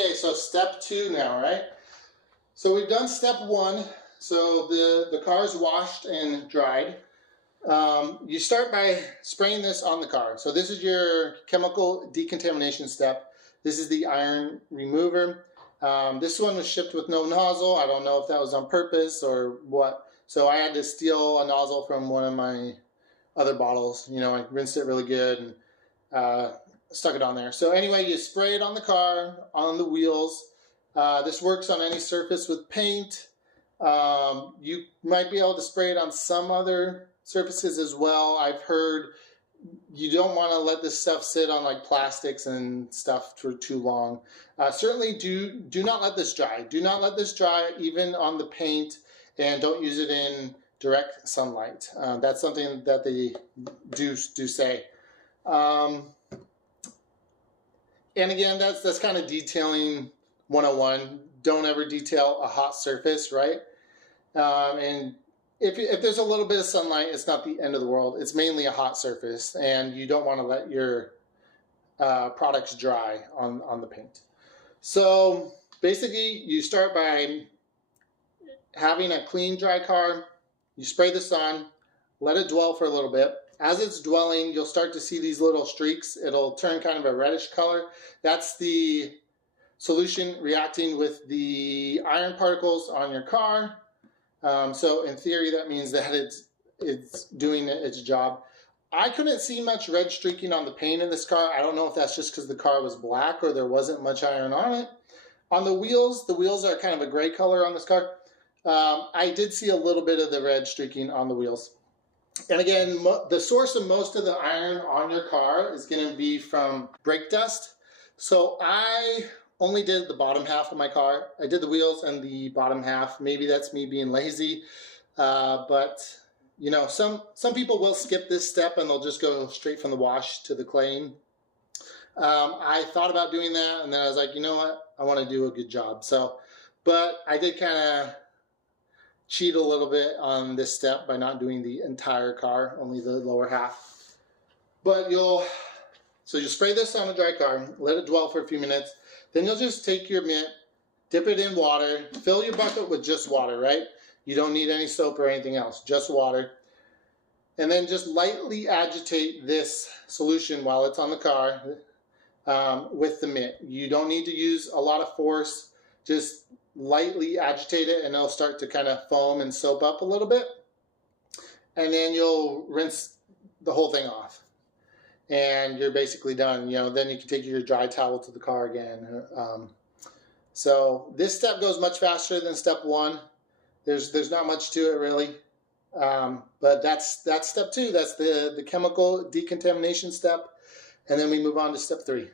Okay, so step 2 now, right? So we've done step 1. So the car is washed and dried. You start by spraying this on the car. So this is your chemical decontamination step. This is the iron remover. This one was shipped with no nozzle. I don't know if that was on purpose or what. So I had to steal a nozzle from one of my other bottles. You know, I rinsed it really good and stuck it on there. So anyway, you spray it on the car, on the wheels. This works on any surface with paint. You might be able to spray it on some other surfaces as well. I've heard you don't want to let this stuff sit on like plastics and stuff for too long. Certainly do not let this dry. Do not let this dry even on the paint, and don't use it in direct sunlight. That's something that they do say. And again, that's kind of detailing 101. Don't ever detail a hot surface, right? And if there's a little bit of sunlight, it's not the end of the world. It's mainly a hot surface, and you don't want to let your products dry on the paint. So basically, you start by having a clean, dry car. You spray this on, let it dwell for a little bit. As it's dwelling, you'll start to see these little streaks. It'll turn kind of a reddish color. That's the solution reacting with the iron particles on your car. So in theory, that means that it's doing its job. I couldn't see much red streaking on the paint in this car. I don't know if that's just because the car was black or there wasn't much iron on it. On the wheels are kind of a gray color on this car. I did see a little bit of the red streaking on the wheels. And again, the source of most of the iron on your car is going to be from brake dust. So I only did the bottom half of my car. I did the wheels and the bottom half. Maybe that's me being lazy, but you know, some people will skip this step and they'll just go straight from the wash to the claying. I thought about doing that, and then I was like, you know what, I want to do a good job. So, but I did kind of cheat a little bit on this step by not doing the entire car, only the lower half. But you'll spray this on a dry car, let it dwell for a few minutes. Then you'll just take your mitt, dip it in water, fill your bucket with just water, right? You don't need any soap or anything else, just water. And then just lightly agitate this solution while it's on the car with the mitt. You don't need to use a lot of force. Just lightly agitate it and it'll start to kind of foam and soap up a little bit. And then you'll rinse the whole thing off. And you're basically done. You know, then you can take your dry towel to the car again. So this step goes much faster than step 1. There's not much to it really. But that's step 2. That's the chemical decontamination step. And then we move on to step 3.